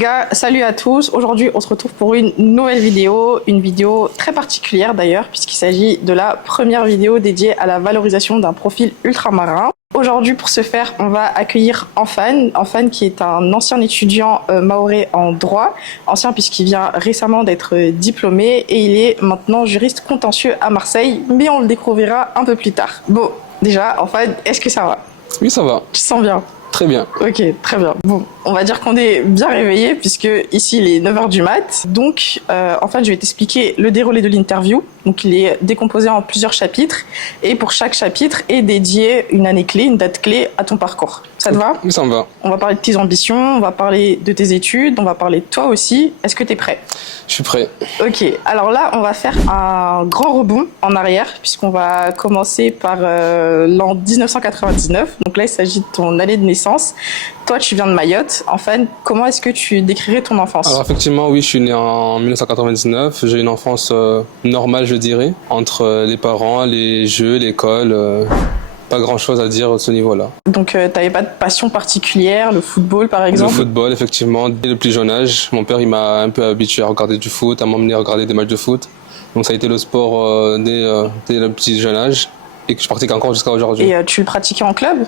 gars, salut à tous. Aujourd'hui, on se retrouve pour une nouvelle vidéo, une vidéo très particulière d'ailleurs, puisqu'il s'agit de la première vidéo dédiée à la valorisation d'un profil ultramarin. Aujourd'hui, pour ce faire, on va accueillir Anfan qui est un ancien étudiant mahorais en droit, ancien puisqu'il vient récemment d'être diplômé et il est maintenant juriste contentieux à Marseille, mais on le découvrira un peu plus tard. Bon, déjà, Anfan, est-ce que ça va? Oui, ça va. Tu te sens bien? Très bien. Ok, très bien. Bon, on va dire qu'on est bien réveillé puisque ici il est 9h du mat. Donc, je vais t'expliquer le déroulé de l'interview. Donc, il est décomposé en plusieurs chapitres et pour chaque chapitre est dédié une année clé, une date clé à ton parcours. Ça te va? Oui, ça me va. On va parler de tes ambitions, on va parler de tes études, on va parler de toi aussi. Est-ce que tu es prêt? Je suis prêt. Ok, alors là, on va faire un grand rebond en arrière puisqu'on va commencer par l'an 1999. Donc là, il s'agit de ton année de naissance. Toi, tu viens de Mayotte. Enfin, comment est-ce que tu décrirais ton enfance? Alors effectivement, oui, je suis né en 1999. J'ai une enfance normale, je dirais, entre les parents, les jeux, l'école. Pas grand-chose à dire à ce niveau-là. Donc, tu n'avais pas de passion particulière, le football par exemple? Le football, effectivement, dès le plus jeune âge. Mon père, il m'a un peu habitué à regarder du foot, à m'emmener à regarder des matchs de foot. Donc ça a été le sport dès le petit jeune âge et que je pratique encore jusqu'à aujourd'hui. Et tu le pratiquais en club?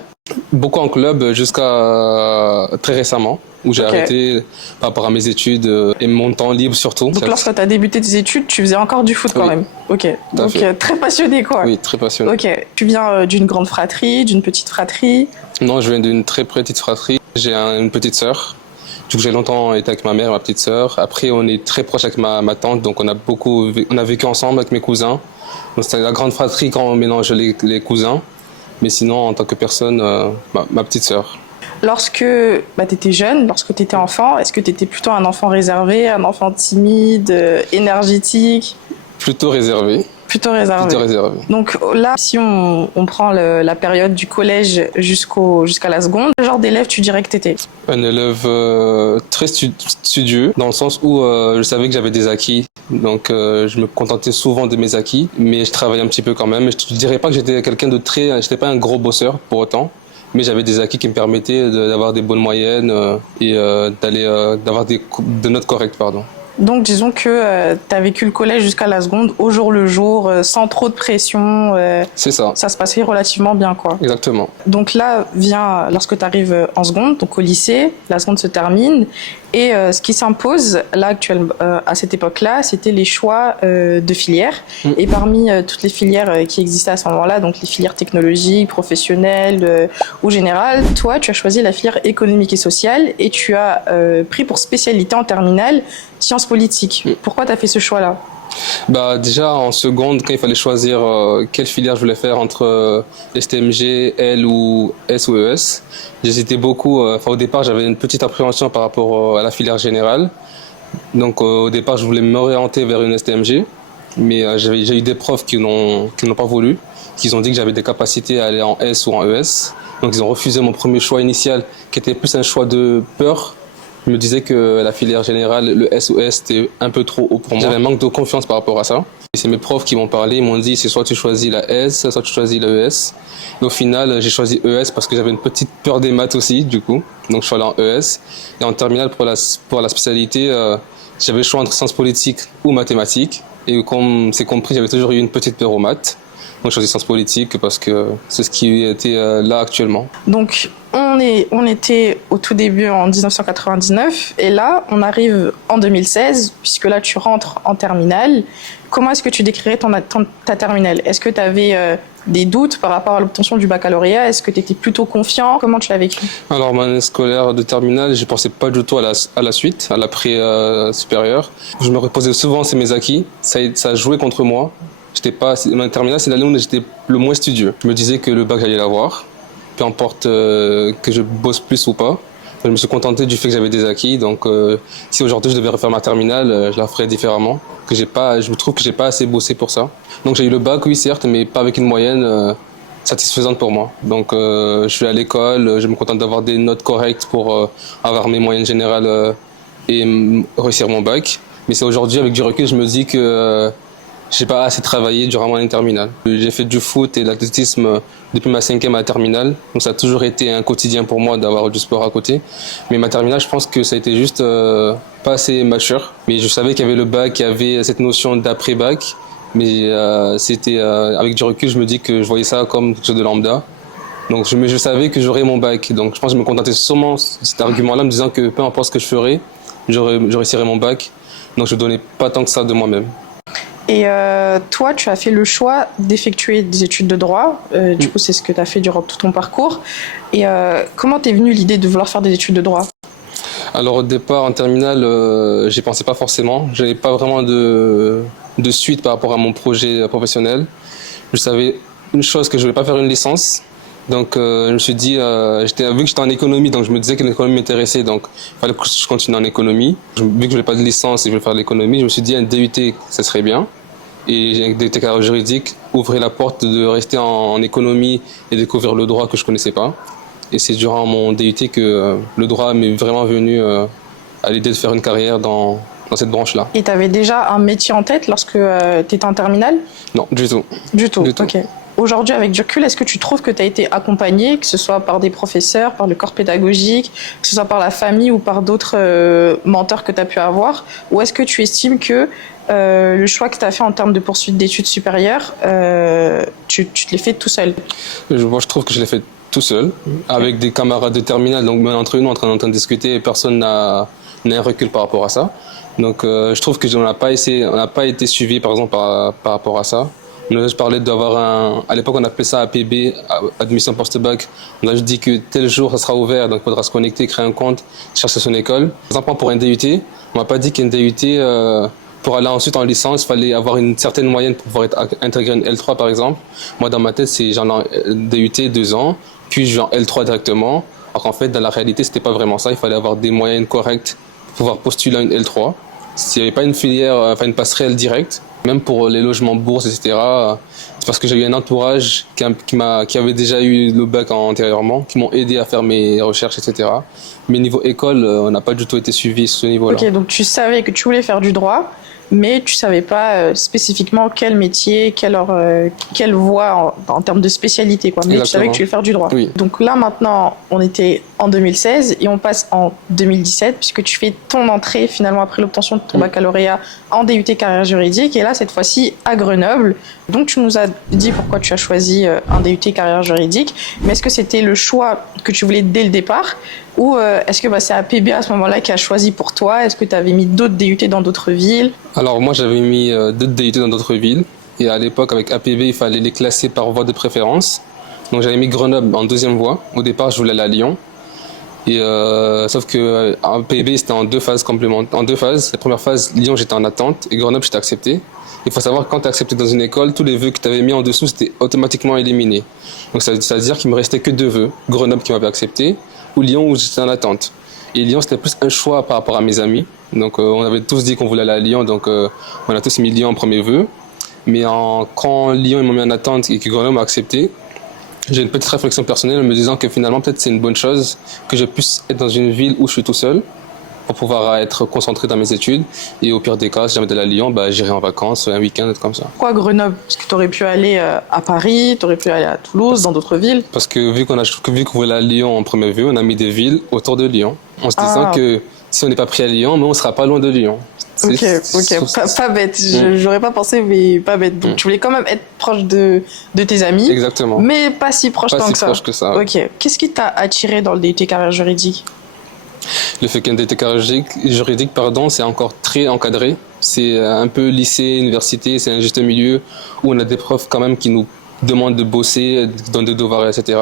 Beaucoup en club jusqu'à très récemment, où j'ai arrêté par rapport à mes études et mon temps libre surtout. Donc lorsque tu as débuté tes études, tu faisais encore du foot quand même? Ok, donc très passionné quoi? Oui, très passionné. Ok, tu viens d'une grande fratrie, d'une petite fratrie? Non, je viens d'une très petite fratrie. J'ai une petite sœur. Du coup, j'ai longtemps été avec ma mère et ma petite sœur. Après, on est très proche avec ma tante, donc on a vécu ensemble avec mes cousins. Donc c'était la grande fratrie quand on mélange les cousins. Mais sinon, en tant que personne, ma petite sœur. Lorsque tu étais jeune, lorsque tu étais enfant, est-ce que tu étais plutôt un enfant réservé, un enfant timide, énergétique? Plutôt réservé. Plutôt réservé. Plutôt réservé. Donc là, si on prend la période du collège jusqu'à la seconde, quel genre d'élève tu dirais que tu étais? Un élève très studieux, dans le sens où je savais que j'avais des acquis. Donc je me contentais souvent de mes acquis, mais je travaillais un petit peu quand même. Je ne dirais pas que j'étais quelqu'un de très... j'étais pas un gros bosseur pour autant, mais j'avais des acquis qui me permettaient d'avoir des bonnes moyennes et d'avoir de notes correctes, pardon. Donc disons que tu as vécu le collège jusqu'à la seconde, au jour le jour, sans trop de pression. C'est ça. Ça se passait relativement bien, quoi. Exactement. Donc là vient, lorsque tu arrives en seconde, donc au lycée, la seconde se termine. Et ce qui s'impose là actuellement, à cette époque-là, c'était les choix de filières. Et parmi toutes les filières qui existaient à ce moment-là, donc les filières technologiques, professionnelles ou générales, toi, tu as choisi la filière économique et sociale et tu as pris pour spécialité en terminale sciences politiques. Pourquoi tu as fait ce choix-là? Déjà en seconde, quand il fallait choisir quelle filière je voulais faire entre STMG, L ou S ou ES, j'hésitais beaucoup. Au départ, j'avais une petite appréhension par rapport à la filière générale. Donc au départ, je voulais m'orienter vers une STMG, mais j'ai eu des profs qui n'ont pas voulu, qui ont dit que j'avais des capacités à aller en S ou en ES. Donc ils ont refusé mon premier choix initial, qui était plus un choix de peur. Je me disais que la filière générale, le SOS, c'était un peu trop haut pour moi. J'avais un manque de confiance par rapport à ça. Et c'est mes profs qui m'ont parlé, ils m'ont dit c'est soit tu choisis la S, soit tu choisis la ES. Et au final, j'ai choisi ES parce que j'avais une petite peur des maths aussi, du coup. Donc je suis allé en ES. Et en terminale, pour la spécialité, j'avais le choix entre sciences politiques ou mathématiques. Et comme c'est compris, j'avais toujours eu une petite peur aux maths. Donc je choisis sciences politiques parce que c'est ce qui était là actuellement. Donc on était au tout début en 1999 et là on arrive en 2016 puisque là tu rentres en terminale. Comment est-ce que tu décrirais ta terminale? Est-ce que tu avais des doutes par rapport à l'obtention du baccalauréat? Est-ce que tu étais plutôt confiant? Comment tu l'as vécu? Alors ma année scolaire de terminale, je pensais pas du tout à la suite, à l'après supérieur. Je me reposais souvent sur mes acquis, ça a joué contre moi. Ma terminale, c'est l'année où j'étais le moins studieux. Je me disais que le bac, j'allais l'avoir, peu importe que je bosse plus ou pas. Je me suis contenté du fait que j'avais des acquis. Donc, si aujourd'hui je devais refaire ma terminale, je la ferais différemment. Je trouve que j'ai pas assez bossé pour ça. Donc, j'ai eu le bac, oui, certes, mais pas avec une moyenne satisfaisante pour moi. Donc, je suis à l'école, je me contente d'avoir des notes correctes pour avoir mes moyennes générales et réussir mon bac. Mais c'est aujourd'hui, avec du recul, je me dis que j'ai pas assez travaillé durant mon année terminale. J'ai fait du foot et de l'athlétisme depuis ma 5e à la terminale, donc ça a toujours été un quotidien pour moi d'avoir du sport à côté. Mais ma terminale, je pense que ça a été juste pas assez mature. Mais je savais qu'il y avait le bac, qu'il y avait cette notion d'après-bac. Mais c'était avec du recul, je me dis que je voyais ça comme quelque chose de lambda. Donc je savais que j'aurais mon bac. Donc je pense que je me contentais sûrement de cet argument-là, me disant que peu importe ce que je ferais, je réussirais mon bac. Donc je ne donnais pas tant que ça de moi-même. Et toi, tu as fait le choix d'effectuer des études de droit. Du coup, c'est ce que tu as fait durant tout ton parcours. Et comment t'es venue l'idée de vouloir faire des études de droit? Alors au départ, en terminale, j'y pensais pas forcément. Je n'avais pas vraiment de suite par rapport à mon projet professionnel. Je savais une chose, que je ne voulais pas faire une licence. Donc je me suis dit, vu que j'étais en économie, donc je me disais que l'économie m'intéressait, donc il fallait que je continue en économie. Vu que je voulais pas de licence et je voulais faire de l'économie, je me suis dit un DUT, ça serait bien. Et un DUT carrière juridique ouvrait la porte de rester en économie et découvrir le droit que je connaissais pas. Et c'est durant mon DUT que le droit m'est vraiment venu à l'idée de faire une carrière dans cette branche-là. Et tu avais déjà un métier en tête lorsque tu étais en terminale? Non, du tout. Du tout, ok. Aujourd'hui, avec du recul, est-ce que tu trouves que tu as été accompagné, que ce soit par des professeurs, par le corps pédagogique, que ce soit par la famille ou par d'autres mentors que tu as pu avoir? Ou est-ce que tu estimes que le choix que tu as fait en termes de poursuite d'études supérieures, tu te l'es fait tout seul? Moi, je trouve que je l'ai fait tout seul, avec des camarades de terminale. Donc, même entre nous, en train de discuter, personne n'a un recul par rapport à ça. Donc, je trouve que on n'a pas été suivi, par exemple, par rapport à ça. On a juste parlé d'avoir à l'époque on appelait ça APB, admission post-bac. On a juste dit que tel jour ça sera ouvert, donc il faudra se connecter, créer un compte, chercher son école. Par exemple, pour un DUT, on m'a pas dit qu'un DUT, pour aller ensuite en licence, il fallait avoir une certaine moyenne pour pouvoir intégrer une L3 par exemple. Moi dans ma tête, c'est j'en ai un DUT 2 ans, puis je vais en L3 directement. Alors qu'en fait, dans la réalité, c'était pas vraiment ça. Il fallait avoir des moyennes correctes pour pouvoir postuler à une L3. S'il n'y avait pas une filière, enfin une passerelle directe, même pour les logements bourses, etc. C'est parce que j'ai eu un entourage qui avait déjà eu le bac antérieurement, qui m'ont aidé à faire mes recherches, etc. Mais niveau école, on n'a pas du tout été suivi sur ce niveau-là. Ok, donc tu savais que tu voulais faire du droit, mais tu savais pas spécifiquement quel métier, quelle voie en termes de spécialité, quoi. Mais Exactement. tu savais que tu voulais faire du droit. Oui. Donc là maintenant, on était en 2016 et on passe en 2017 puisque tu fais ton entrée finalement après l'obtention de ton baccalauréat en DUT carrière juridique et là cette fois-ci à Grenoble. Donc tu nous as dit pourquoi tu as choisi un DUT carrière juridique, mais est-ce que c'était le choix que tu voulais dès le départ ou est-ce que c'est APB à ce moment-là qui a choisi pour toi? Est-ce que tu avais mis d'autres DUT dans d'autres villes? Alors moi j'avais mis d'autres DUT dans d'autres villes et à l'époque avec APB il fallait les classer par voie de préférence. Donc j'avais mis Grenoble en deuxième voie. Au départ je voulais aller à Lyon. Et sauf que APB c'était en deux phases complémentaires. En deux phases. La première phase, Lyon j'étais en attente et Grenoble j'étais accepté. Il faut savoir que quand tu es accepté dans une école, tous les vœux que tu avais mis en dessous c'était automatiquement éliminé. Donc ça veut dire qu'il me restait que 2 vœux. Grenoble qui m'avait accepté ou Lyon où j'étais en attente. Et Lyon c'était plus un choix par rapport à mes amis. Donc on avait tous dit qu'on voulait aller à Lyon, donc on a tous mis Lyon en premier vœu. Mais quand Lyon ils m'ont mis en attente et que Grenoble m'a accepté, j'ai une petite réflexion personnelle en me disant que finalement peut-être c'est une bonne chose que je puisse être dans une ville où je suis tout seul pour pouvoir être concentré dans mes études et au pire des cas si jamais d'aller à Lyon j'irai en vacances un week-end comme ça. Pourquoi Grenoble? Parce que tu aurais pu aller à Paris, tu aurais pu aller à Toulouse, dans d'autres villes. Parce que vu qu'on voulait aller à Lyon en premier vœu, on a mis des villes autour de Lyon en se disant que si on n'est pas pris à Lyon, mais on sera pas loin de Lyon. Ok, pas bête. J'aurais pas pensé, mais pas bête. Donc tu voulais quand même être proche de tes amis. Exactement. Mais pas si proche Pas tant si que ça. proche que ça. Ouais. Ok. Qu'est-ce qui t'a attiré dans le DUT carrière juridique? Le fait qu'un DUT carrière juridique, c'est encore très encadré. C'est un peu lycée, université, c'est un juste milieu où on a des profs quand même qui nous demandent de bosser, de donner des devoirs, etc.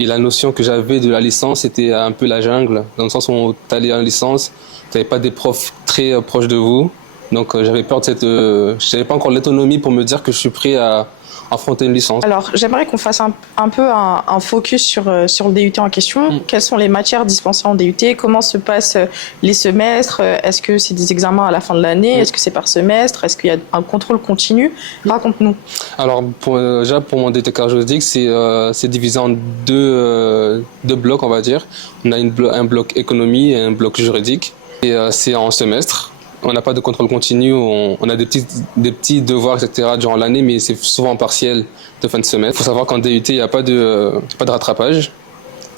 Et la notion que j'avais de la licence, c'était un peu la jungle, dans le sens où tu allais en licence, tu n'avais pas des profs très proches de vous. Donc j'avais peur de je n'avais pas encore l'autonomie pour me dire que je suis prêt à affronter une licence. Alors j'aimerais qu'on fasse un peu un focus sur le DUT en question. Quelles sont les matières dispensées en DUT? Comment se passent les semestres? Est-ce que c'est des examens à la fin de l'année? Est-ce que c'est par semestre? Est-ce qu'il y a un contrôle continu? Raconte-nous. Alors déjà pour mon DUT carrière juridique, c'est divisé en deux blocs on va dire. On a un bloc économie et un bloc juridique. Et c'est en semestre. on n'a pas de contrôle continu, on a des petits devoirs, etc. durant l'année, mais c'est souvent en partiel de fin de semestre. Il faut savoir qu'en DUT, il n'y a pas de rattrapage,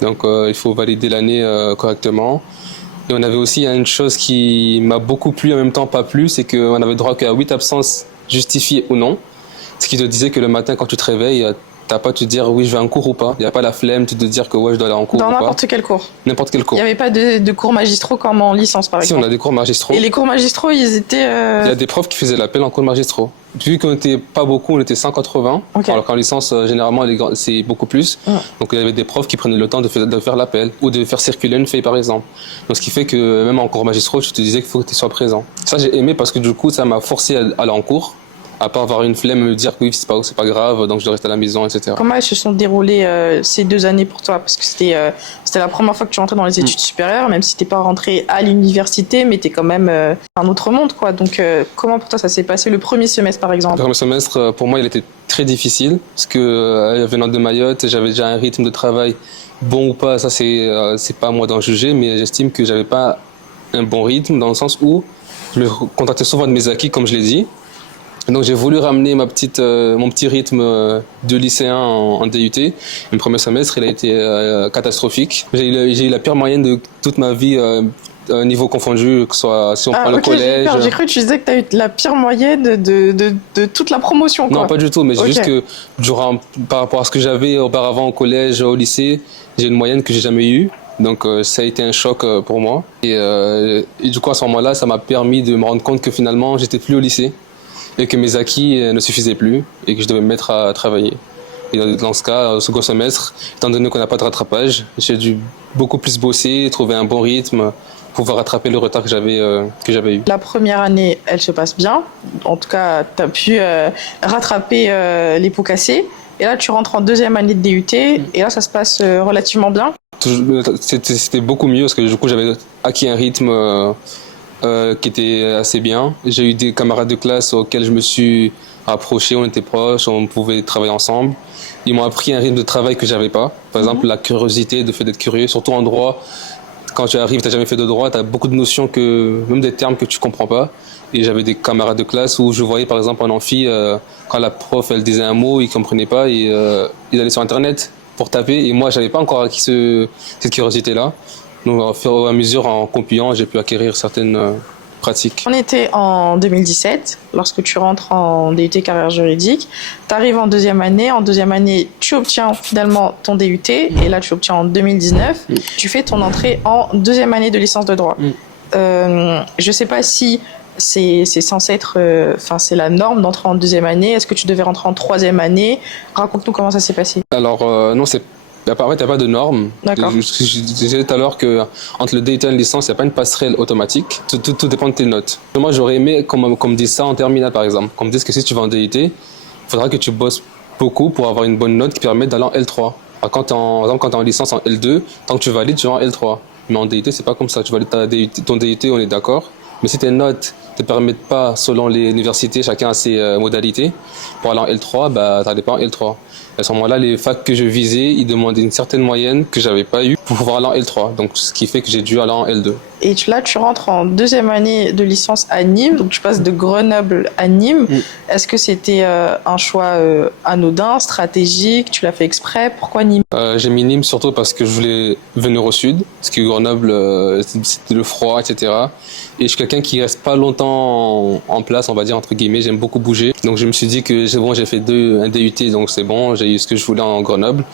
donc il faut valider l'année correctement. Et on avait aussi une chose qui m'a beaucoup plu, en même temps pas plu, c'est qu'on avait droit qu'à 8 absences justifiées ou non, ce qui te disait que le matin, quand tu te réveilles, t'as pas à te dire oui je vais à un cours ou pas. Il n'y a pas la flemme de te dire que ouais je dois aller en cours Dans ou pas. n'importe quel cours. N'importe quel Il cours. n'y avait pas de cours magistraux comme en licence, par Si, on exemple. a des cours magistraux. Et les cours magistraux, ils étaient... Il y a des profs qui faisaient l'appel en cours magistraux. Vu qu'on n'était pas beaucoup, on était 180, Okay. alors qu'en licence, généralement, c'est beaucoup plus. Donc il y avait des profs qui prenaient le temps de faire l'appel ou de faire circuler une feuille, par exemple. Donc ce qui fait que même en cours magistraux, je te disais qu'il faut que tu sois présent. Ça, j'ai aimé parce que du coup, ça m'a forcé à aller en cours, à pas avoir une flemme, me dire que oui, c'est pas grave, donc je dois rester à la maison, etc. Comment elles se sont déroulées ces 2 années pour toi? Parce que c'était la première fois que tu rentrais dans les études supérieures, même si t'es pas rentré à l'université, mais t'es quand même un autre monde, quoi. Donc comment pour toi ça s'est passé le premier semestre, par exemple? Le premier semestre, pour moi, il était très difficile parce que venant de Mayotte, j'avais déjà un rythme de travail bon ou pas, ça c'est pas à moi d'en juger, mais j'estime que j'avais pas un bon rythme dans le sens où je me contentais souvent de mes acquis, comme je l'ai dit. Donc j'ai voulu ramener mon petit rythme de lycéen en DUT. Le premier semestre, il a été catastrophique. J'ai eu la pire moyenne de toute ma vie, niveau confondu, que ce soit si on prend le collège. J'ai cru que tu disais que tu as eu la pire moyenne de toute la promotion, quoi. Non, pas du tout, mais juste que par rapport à ce que j'avais auparavant au collège, au lycée, j'ai une moyenne que j'ai jamais eue. Donc ça a été un choc pour moi. Et du coup, à ce moment-là, ça m'a permis de me rendre compte que finalement, j'étais plus au lycée et que mes acquis ne suffisaient plus et que je devais me mettre à travailler. Et dans ce cas, au second semestre, étant donné qu'on n'a pas de rattrapage, j'ai dû beaucoup plus bosser, trouver un bon rythme, pouvoir rattraper le retard que j'avais eu. La première année, elle se passe bien. En tout cas, tu as pu rattraper les pots cassés. Et là, tu rentres en deuxième année de DUT. Et là, ça se passe relativement bien. C'était beaucoup mieux parce que du coup, j'avais acquis un rythme qui était assez bien. J'ai eu des camarades de classe auxquels je me suis rapproché, on était proches, on pouvait travailler ensemble. Ils m'ont appris un rythme de travail que j'avais pas. Par exemple, la curiosité, le fait d'être curieux, surtout en droit. Quand tu arrives, tu n'as jamais fait de droit, tu as beaucoup de notions, même des termes que tu comprends pas. Et j'avais des camarades de classe où je voyais par exemple en amphi, quand la prof elle disait un mot, ils ne comprenaient pas et ils allaient sur internet pour taper. Et moi, je n'avais pas encore acquis cette curiosité-là. Donc au fur et à mesure, en compilant, j'ai pu acquérir certaines pratiques. On était en 2017, lorsque tu rentres en DUT carrière juridique. Tu arrives en deuxième année. En deuxième année, tu obtiens finalement ton DUT. Et là, tu obtiens en 2019. Tu fais ton entrée en deuxième année de licence de droit. Je ne sais pas si c'est censé être... c'est la norme d'entrer en deuxième année. Est-ce que tu devais rentrer en troisième année? Raconte-nous comment ça s'est passé. Alors, non, c'est... En fait, il n'y a pas de norme. D'accord. Je disais tout à l'heure qu'entre le DUT et la licence, il n'y a pas une passerelle automatique. Tout dépend de tes notes. Moi, j'aurais aimé qu'on me dise ça en terminale, par exemple. Qu'on me dise que si tu vas en DUT, il faudra que tu bosses beaucoup pour avoir une bonne note qui permet d'aller en L3. Alors, par exemple, quand tu es en licence en L2, tant que tu valides, tu vas en L3. Mais en DUT, c'est pas comme ça. Tu valides ton DUT, on est d'accord. Mais si tes notes ne te permettent pas, selon les universités, chacun a ses modalités, pour aller en L3, bah, tu n'allais pas en L3. À ce moment-là, les facs que je visais, ils demandaient une certaine moyenne que j'avais pas eu pour pouvoir aller en L3. Donc, ce qui fait que j'ai dû aller en L2. Et là, tu rentres en deuxième année de licence à Nîmes. Donc, tu passes de Grenoble à Nîmes. Est-ce que c'était un choix anodin, stratégique? Tu l'as fait exprès? Pourquoi Nîmes? J'ai mis Nîmes surtout parce que je voulais venir au sud. Parce que Grenoble, c'était le froid, etc. Et je suis quelqu'un qui reste pas longtemps en place, on va dire, entre guillemets. J'aime beaucoup bouger. Donc, je me suis dit que c'est bon, j'ai fait un DUT, donc c'est bon. J'ai eu ce que je voulais en Grenoble.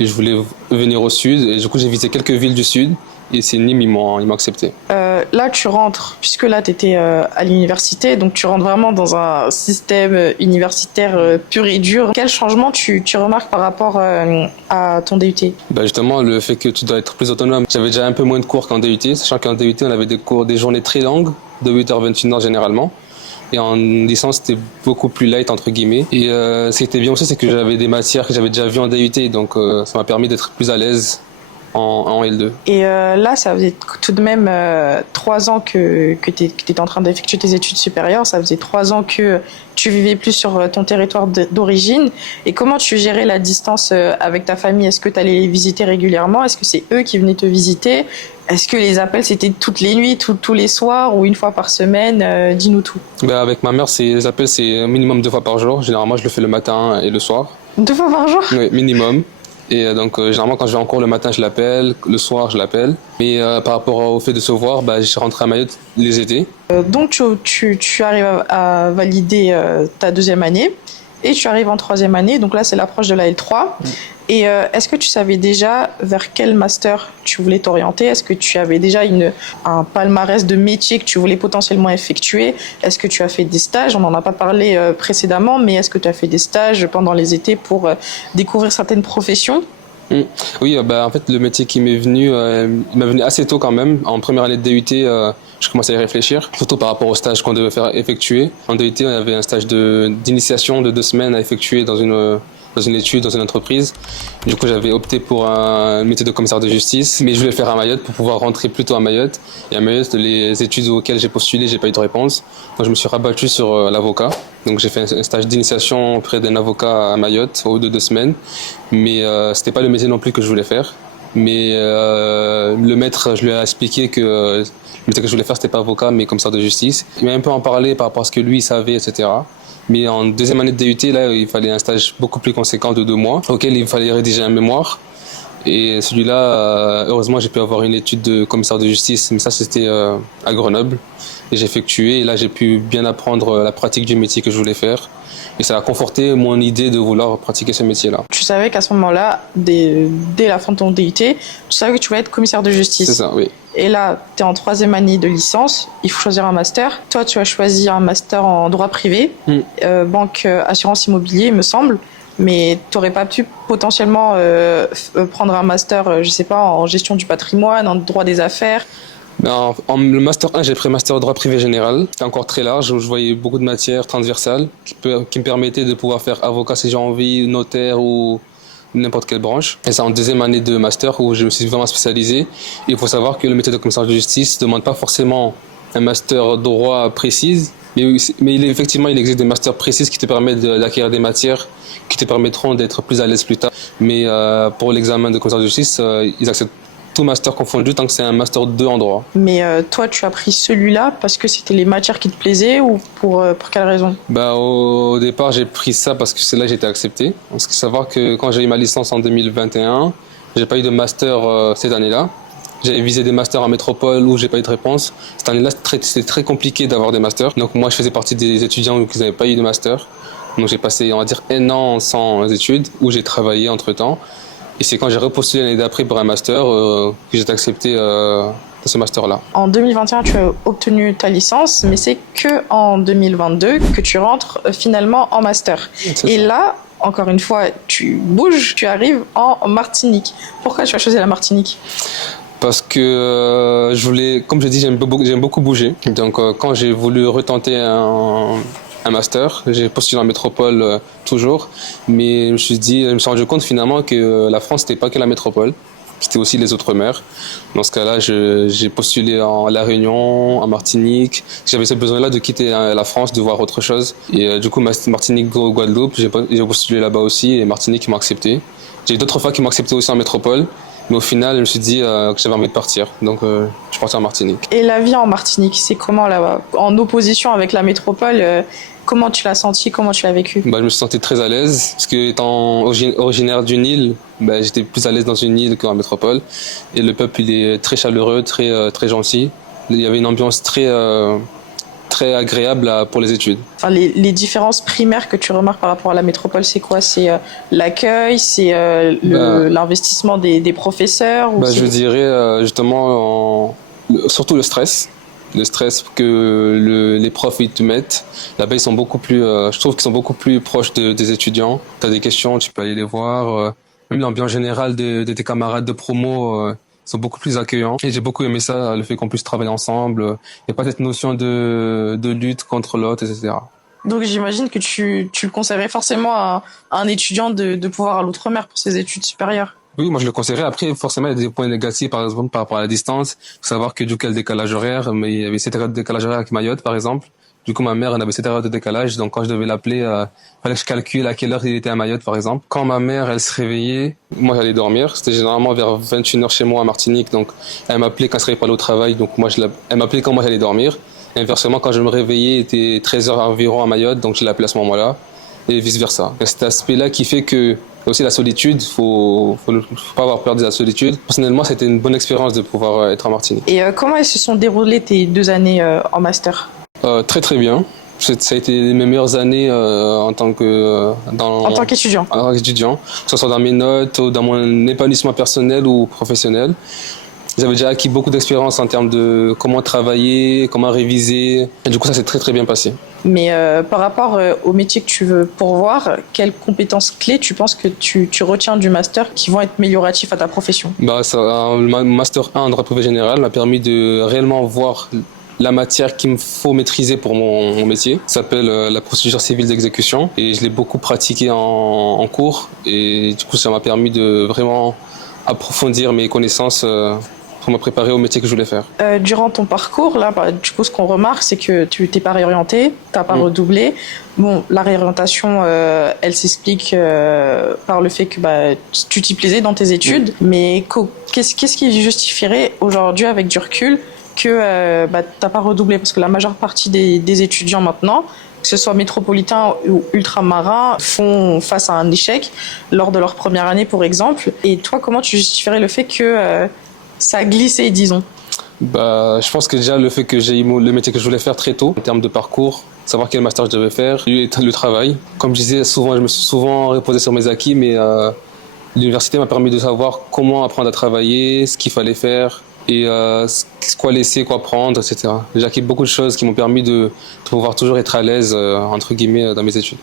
Et je voulais venir au sud. Et du coup, j'ai visité quelques villes du sud. Et c'est Nîmes, ils m'ont accepté. Là, tu rentres, puisque là, tu étais à l'université, donc tu rentres vraiment dans un système universitaire pur et dur. Quel changement tu remarques par rapport à ton DUT? Justement, le fait que tu dois être plus autonome. J'avais déjà un peu moins de cours qu'en DUT, sachant qu'en DUT, on avait des journées très longues, de 8h21 généralement. Et en licence, c'était beaucoup plus light, entre guillemets. Et ce qui était bien aussi, c'est que j'avais des matières que j'avais déjà vues en DUT, donc ça m'a permis d'être plus à l'aise en L2. Et là, ça faisait tout de même 3 ans que tu étais en train d'effectuer tes études supérieures. Ça faisait 3 ans que tu vivais plus sur ton territoire d'origine. Et comment tu gérais la distance avec ta famille? Est-ce que tu allais les visiter régulièrement? Est-ce que c'est eux qui venaient te visiter? Est-ce que les appels, c'était toutes les nuits, tous les soirs ou une fois par semaine? Dis-nous tout. Ben, avec ma mère, les appels, c'est minimum 2 fois par jour. Généralement, je le fais le matin et le soir. 2 fois par jour? Oui, minimum. Et donc, généralement, quand je vais en cours le matin, je l'appelle. Le soir, je l'appelle. Mais par rapport au fait de se voir, bah, je rentre à Mayotte les étés. Donc, tu arrives à valider ta 2e année et tu arrives en 3e année. Donc là, c'est l'approche de la L3. Et est-ce que tu savais déjà vers quel master tu voulais t'orienter? Est-ce que tu avais déjà un palmarès de métiers que tu voulais potentiellement effectuer? Est-ce que tu as fait des stages? On n'en a pas parlé précédemment, mais est-ce que tu as fait des stages pendant les étés pour découvrir certaines professions? Oui, bah, en fait, le métier qui m'est venu, il m'est venu assez tôt quand même. En première année de DUT, je commençais à y réfléchir, surtout par rapport au stage qu'on devait faire effectuer. En DUT, on avait un stage d'initiation de 2 semaines à effectuer dans une étude, dans une entreprise. Du coup, j'avais opté pour un métier de commissaire de justice, mais je voulais le faire à Mayotte pour pouvoir rentrer plus tôt à Mayotte. Et à Mayotte, les études auxquelles j'ai postulé, j'ai pas eu de réponse. Donc, je me suis rabattu sur l'avocat. Donc, j'ai fait un stage d'initiation auprès d'un avocat à Mayotte au bout de 2 semaines. Mais c'était pas le métier non plus que je voulais faire. Mais le maître, je lui ai expliqué que le métier que je voulais faire, c'était pas avocat, mais commissaire de justice. Il m'a un peu en parlé par rapport à ce que lui savait, etc. Mais en 2e année de DUT, là, il fallait un stage beaucoup plus conséquent de 2 mois, auquel il fallait rédiger un mémoire. Et celui-là, heureusement, j'ai pu avoir une étude de commissaire de justice, mais ça, c'était à Grenoble. Et j'ai effectué, et là, j'ai pu bien apprendre la pratique du métier que je voulais faire. Et ça a conforté mon idée de vouloir pratiquer ce métier-là. Tu savais qu'à ce moment-là, dès la fin de ton DUT, tu savais que tu voulais être commissaire de justice. C'est ça, oui. Et là, tu es en 3e année de licence, il faut choisir un master. Toi, tu as choisi un master en droit privé, banque, assurance immobilier, il me semble. Mais tu n'aurais pas pu potentiellement prendre un master, je sais pas, en gestion du patrimoine, en droit des affaires? Le master 1, j'ai pris master droit privé général. C'était encore très large, où je voyais beaucoup de matières transversales qui me permettaient de pouvoir faire avocat si j'ai envie, notaire ou n'importe quelle branche. Et c'est en 2e année de master où je me suis vraiment spécialisé. Et il faut savoir que le métier de commissaire de justice ne demande pas forcément un master droit précis, mais effectivement, il existe des masters précis qui te permettent d'acquérir des matières qui te permettront d'être plus à l'aise plus tard. Mais pour l'examen de commissaire de justice, ils acceptent tout master confondu tant que c'est un master 2 en droit. Mais toi, tu as pris celui-là parce que c'était les matières qui te plaisaient ou pour quelle raison? Bah, au départ, j'ai pris ça parce que c'est là que j'ai été accepté. Parce qu'il faut savoir que quand j'ai eu ma licence en 2021, j'ai pas eu de master cette année-là. J'ai visé des masters en métropole où j'ai pas eu de réponse. Cette année-là, c'était très compliqué d'avoir des masters. Donc moi, je faisais partie des étudiants qui n'avaient pas eu de master. Donc j'ai passé, on va dire, 1 an sans études où j'ai travaillé entre-temps. Et c'est quand j'ai repostulé l'année d'après pour un master que j'ai été accepté dans ce master-là. En 2021, tu as obtenu ta licence, mais c'est que en 2022 que tu rentres finalement en master. Et là, encore une fois, tu bouges, tu arrives en Martinique. Pourquoi tu as choisi la Martinique? Parce que je voulais, comme je dis, j'aime beaucoup bouger. Donc quand j'ai voulu retenter un master, j'ai postulé en métropole toujours, mais je me suis rendu compte finalement que la France n'était pas que la métropole, c'était aussi les Outre-mer. Dans ce cas-là, j'ai postulé en La Réunion, en Martinique. J'avais ce besoin-là de quitter la France, de voir autre chose. Et du coup, Martinique, Guadeloupe, j'ai postulé là-bas aussi, et Martinique m'a accepté. J'ai eu d'autres fois qui m'ont accepté aussi en métropole. Mais au final, je me suis dit que j'avais envie de partir. Donc, je suis parti en Martinique. Et la vie en Martinique, c'est comment là-bas? En opposition avec la métropole, comment tu l'as senti? Comment tu l'as vécu? Je me suis senti très à l'aise. Parce que, étant originaire d'une île, j'étais plus à l'aise dans une île qu'en métropole. Et le peuple, il est très chaleureux, très gentil. Il y avait une ambiance très agréable pour les études. Enfin, les différences primaires que tu remarques par rapport à la métropole, c'est quoi? C'est l'accueil, c'est l'investissement des professeurs ou je dirais justement surtout le stress. Le stress que les profs ils te mettent. Là-bas, ils sont beaucoup plus, je trouve qu'ils sont beaucoup plus proches des étudiants. Tu as des questions, tu peux aller les voir. Même l'ambiance générale de tes camarades de promo, sont beaucoup plus accueillants. Et j'ai beaucoup aimé ça, le fait qu'on puisse travailler ensemble. Il n'y a pas cette notion de lutte contre l'autre, etc. Donc j'imagine que tu le conseillerais forcément à un étudiant de pouvoir à l'outre-mer pour ses études supérieures. Oui, moi je le conseillerais. Après, forcément, il y a des points négatifs, par exemple, par rapport à la distance. Il faut savoir que du coup, il y a le décalage horaire, mais il y avait 7 heures de décalage horaire avec Mayotte, par exemple. Du coup, ma mère, elle avait 7 heures de décalage, donc quand je devais l'appeler, fallait que je calcule à quelle heure il était à Mayotte, par exemple. Quand ma mère, elle se réveillait, moi j'allais dormir. C'était généralement vers 21 heures chez moi à Martinique, donc elle m'appelait quand je serais pas allé au travail, donc elle m'appelait quand moi j'allais dormir. Et inversement, quand je me réveillais, il était 13 heures environ à Mayotte, donc je l'appelais à ce moment-là, et vice versa. Et cet aspect-là qui fait que aussi la solitude, faut pas avoir peur de la solitude. Personnellement, c'était une bonne expérience de pouvoir être en Martinique. Et comment elles se sont déroulées tes 2 années en master? Très très bien. Ça a été mes meilleures années en tant que En tant qu'étudiant? en tant qu'étudiant, que ce soit dans mes notes, ou dans mon épanouissement personnel ou professionnel. J'avais déjà acquis beaucoup d'expérience en termes de comment travailler, comment réviser. Et du coup, ça s'est très très bien passé. Mais par rapport au métier que tu veux pourvoir, quelles compétences clés tu penses que tu retiens du master qui vont être amélioratifs à ta profession? Le master 1 en droit privé général m'a permis de réellement voir la matière qu'il me faut maîtriser pour mon métier. Ça s'appelle la procédure civile d'exécution et je l'ai beaucoup pratiqué en cours et du coup ça m'a permis de vraiment approfondir mes connaissances pour me préparer au métier que je voulais faire. Durant ton parcours, là, du coup, ce qu'on remarque, c'est que tu t'es pas réorienté, t'as pas redoublé. Bon, la réorientation, elle s'explique par le fait que tu t'y plaisais dans tes études. Mais qu'est-ce qui justifierait aujourd'hui, avec du recul, que t'as pas redoublé? Parce que la majeure partie des étudiants maintenant, que ce soit métropolitains ou ultramarins, font face à un échec lors de leur première année, pour exemple. Et toi, comment tu justifierais le fait que ça a glissé, disons? Je pense que déjà le fait que j'ai eu le métier que je voulais faire très tôt, en termes de parcours, savoir quel master je devais faire, le travail. Comme je disais, souvent, je me suis souvent reposé sur mes acquis, mais l'université m'a permis de savoir comment apprendre à travailler, ce qu'il fallait faire et quoi laisser, quoi prendre, etc. J'ai acquis beaucoup de choses qui m'ont permis de pouvoir toujours être à l'aise, entre guillemets, dans mes études.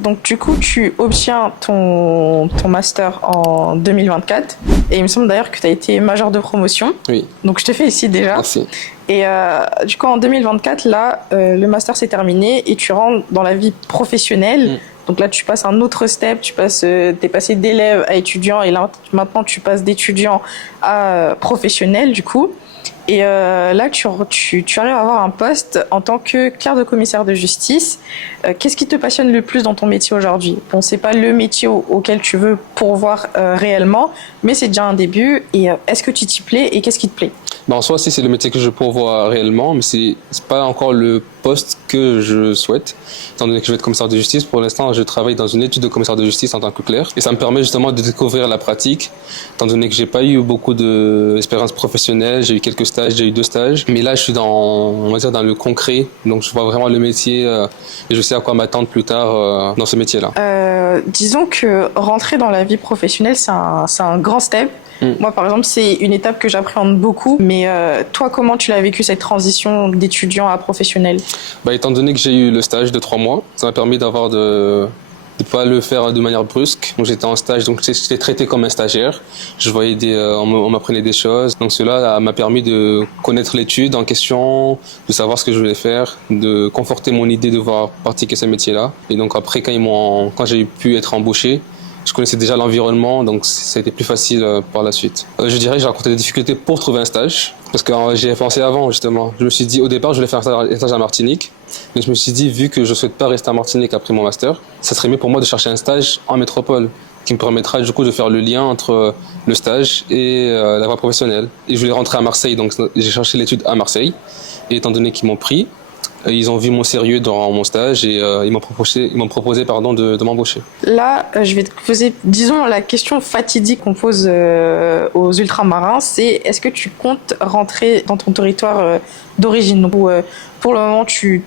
Donc du coup, tu obtiens ton master en 2024 et il me semble d'ailleurs que tu as été major de promotion. Oui. Donc je te félicite déjà. Merci. Et du coup, en 2024, là, le master s'est terminé et tu rentres dans la vie professionnelle. Donc là, tu passes un autre step, t'es passé d'élève à étudiant et là, maintenant, tu passes d'étudiant à professionnel, du coup. Et là, tu arrives à avoir un poste en tant que clerc de commissaire de justice. Qu'est-ce qui te passionne le plus dans ton métier aujourd'hui? Bon, c'est pas le métier auquel tu veux pourvoir réellement, mais c'est déjà un début. Et est-ce que tu t'y plais et qu'est-ce qui te plaît? En soi, si c'est le métier que je pourvois réellement, mais c'est pas encore le poste que je souhaite. Étant donné que je vais être commissaire de justice, pour l'instant, je travaille dans une étude de commissaire de justice en tant que clerc. Et ça me permet justement de découvrir la pratique, étant donné que j'ai pas eu beaucoup d'expérience professionnelle. J'ai eu quelques stages, j'ai eu 2 stages. Mais là, je suis on va dire, dans le concret. Donc, je vois vraiment le métier et je sais à quoi m'attendre plus tard dans ce métier-là. Disons que rentrer dans la vie professionnelle, c'est un grand step. Moi, par exemple, c'est une étape que j'appréhende beaucoup. Mais toi, comment tu l'as vécu, cette transition d'étudiant à professionnel? Étant donné que j'ai eu le stage de 3 mois, ça m'a permis d'avoir de pas le faire de manière brusque. Donc j'étais en stage, donc j'étais traité comme un stagiaire. Je voyais on m'apprenait des choses. Donc cela m'a permis de connaître l'étude en question, de savoir ce que je voulais faire, de conforter mon idée de voir pratiquer ce métier-là. Et donc après, quand j'ai pu être embauché, je connaissais déjà l'environnement, donc ça a été plus facile par la suite. Je dirais que j'ai rencontré des difficultés pour trouver un stage, parce que j'y ai pensé avant justement. Je me suis dit, au départ, je voulais faire un stage à Martinique, mais je me suis dit, vu que je ne souhaite pas rester à Martinique après mon master, ça serait mieux pour moi de chercher un stage en métropole, qui me permettra du coup de faire le lien entre le stage et la voie professionnelle. Et je voulais rentrer à Marseille, donc j'ai cherché l'étude à Marseille, et étant donné qu'ils m'ont pris, ils ont vu mon sérieux dans mon stage et ils m'ont proposé de m'embaucher. Là, je vais te poser, disons, la question fatidique qu'on pose aux ultramarins, c'est est-ce que tu comptes rentrer dans ton territoire d'origine? Donc, pour le moment, tu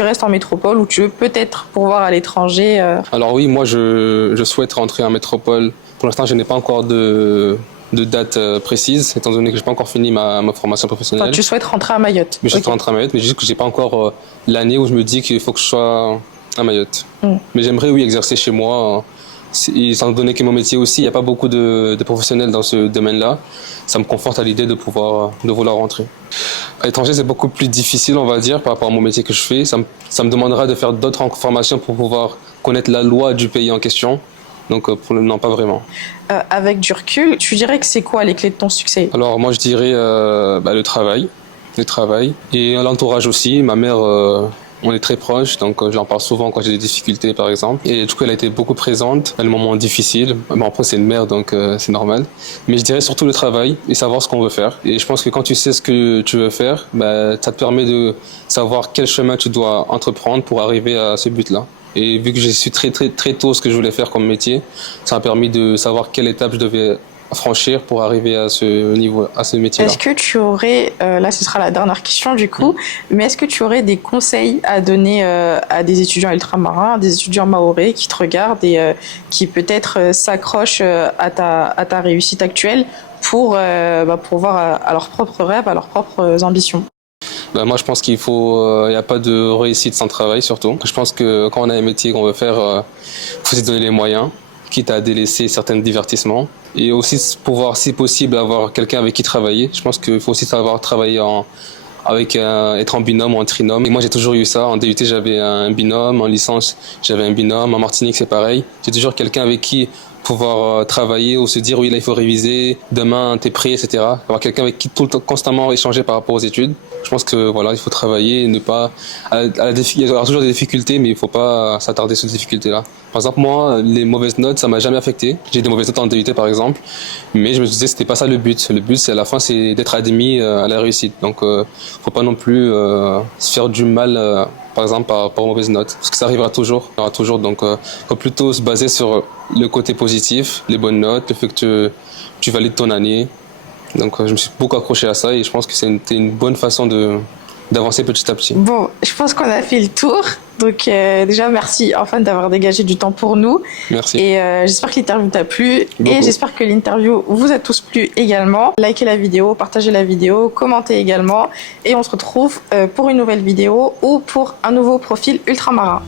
restes en métropole ou tu veux peut-être pourvoir à l'étranger? Alors oui, moi, je souhaite rentrer en métropole. Pour l'instant, je n'ai pas encore de date précise, étant donné que je n'ai pas encore fini ma formation professionnelle. Enfin, tu souhaites rentrer à Mayotte? Mais je souhaite rentrer à Mayotte, mais juste que je n'ai pas encore l'année où je me dis qu'il faut que je sois à Mayotte. Mais j'aimerais, oui, exercer chez moi. Étant donné que mon métier aussi, il n'y a pas beaucoup de professionnels dans ce domaine-là, ça me conforte à l'idée de vouloir rentrer. À l'étranger, c'est beaucoup plus difficile, on va dire, par rapport à mon métier que je fais. Ça me demandera de faire d'autres formations pour pouvoir connaître la loi du pays en question. Donc non, pas vraiment. Avec du recul, tu dirais que c'est quoi les clés de ton succès? Alors moi je dirais le travail et l'entourage aussi. Ma mère, on est très proches, donc j'en parle souvent quand j'ai des difficultés par exemple. Et du coup elle a été beaucoup présente dans les moments difficiles. Bon, après c'est une mère donc c'est normal. Mais je dirais surtout le travail et savoir ce qu'on veut faire. Et je pense que quand tu sais ce que tu veux faire, ça te permet de savoir quel chemin tu dois entreprendre pour arriver à ce but-là. Et vu que j'ai su très tôt ce que je voulais faire comme métier, ça m'a permis de savoir quelle étape je devais franchir pour arriver à ce niveau, à ce métier-là. Est-ce que tu aurais, là ce sera la dernière question du coup, mais est-ce que tu aurais des conseils à donner à des étudiants ultramarins, des étudiants mahorais qui te regardent et qui peut-être s'accrochent à ta réussite actuelle pour voir à leurs propres rêves, à leurs propres ambitions? Moi, je pense qu'il faut, il n'y a pas de réussite sans travail, surtout. Je pense que quand on a un métier qu'on veut faire, faut se donner les moyens, quitte à délaisser certains divertissements. Et aussi pouvoir, si possible, avoir quelqu'un avec qui travailler. Je pense qu'il faut aussi savoir travailler être en binôme ou en trinôme. Et moi, j'ai toujours eu ça. En DUT, j'avais un binôme. En licence, j'avais un binôme. En Martinique, c'est pareil. J'ai toujours quelqu'un avec qui pouvoir travailler ou se dire oui là il faut réviser, demain t'es prêt, etc. Avoir quelqu'un avec qui tout le temps constamment échanger par rapport aux études. Je pense que voilà, il faut travailler et ne pas il y aura toujours des difficultés mais il faut pas s'attarder sur ces difficultés-là. Par exemple moi les mauvaises notes ça m'a jamais affecté. J'ai des mauvaises notes en DUT par exemple, mais je me disais c'était pas ça le but. Le but c'est à la fin c'est d'être admis à la réussite. Donc faut pas non plus se faire du mal par exemple par rapport aux mauvaises notes parce que ça arrivera toujours. Il y aura toujours donc faut plutôt se baser sur le côté positif, les bonnes notes, le fait que tu valides ton année. Donc je me suis beaucoup accroché à ça et je pense que c'était une bonne façon d'avancer petit à petit. Bon, je pense qu'on a fait le tour. Donc déjà, merci enfin d'avoir dégagé du temps pour nous. Merci. Et j'espère que l'interview t'a plu. Beaucoup. Et j'espère que l'interview vous a tous plu également. Likez la vidéo, partagez la vidéo, commentez également. Et on se retrouve pour une nouvelle vidéo ou pour un nouveau profil ultramarin.